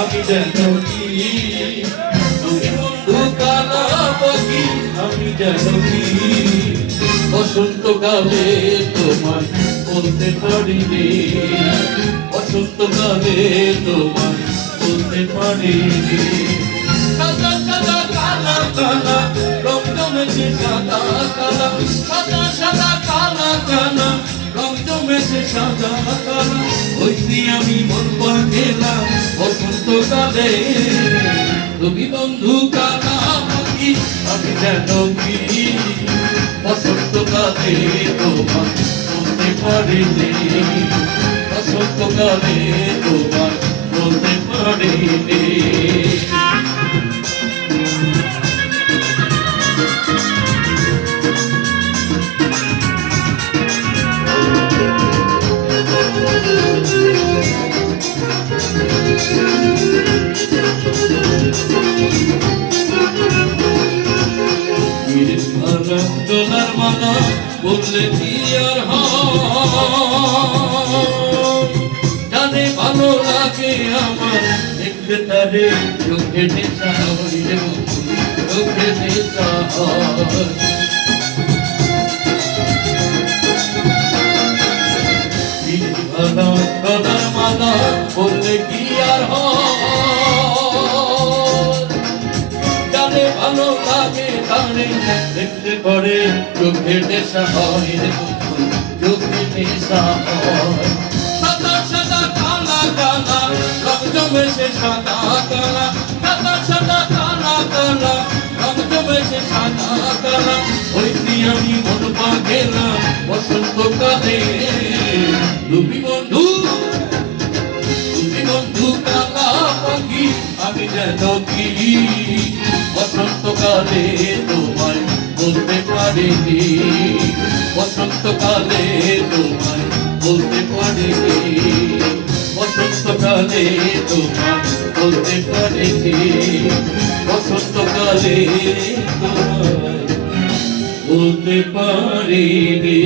আমি যেন কি তুমি বন্ধু কালা পাখি আমি যেন কি বসন্তকালে তোমার বলতে পারিনি বসন্তকালে তোমার বলতে পারিনি সাদা সাদা কালা কালা রং জমেছে সাদা কালা সাদা সাদা কালা কালা রং জমেছে সাদা কালা ওইসি আমি মন পাগেলাম বসন্তকালে তুমি বন্ধু কালা পাখি আমি যেন কি বসন্তকালে তোমার বলতে পারিনি বসন্তকালে তোমার বলতে পারিনি দোলার মালা বললে কি আর জানে ভালো লাগে আমার দেখতে তারে চোখে নেশা হইলে চোখে নেশা দোলার মালা বললে কি আর ভালো লাগে তারে দেখতে পরে চোখে নেশা হয় চোখে নেশা হয় সাদা সাদা কালা কালা রং জমেছে সাদা কালা সাদা সাদা কালা কালা রং জমেছে সাদা কালা ওইসি আমি মন পাগেলাম বসন্তকালে তুমি বন্ধু কালা পাখি আমি যেন কি বসন্তকালে তোমায় বলতে পারিনি বসন্তকালে তোমায় বলতে পারিনি বসন্তকালে তোমায় বলতে পারিনি বসন্তকালে তোমায় বলতে পারিনি